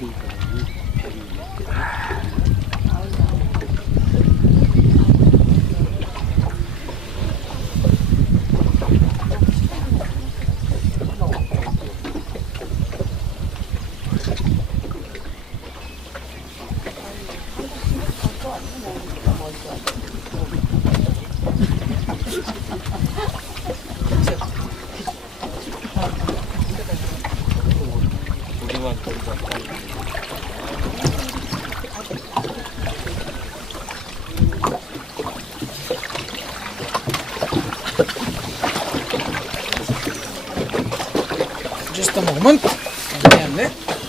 ピいカーにね。var uzaktan. Just a moment. Önemli.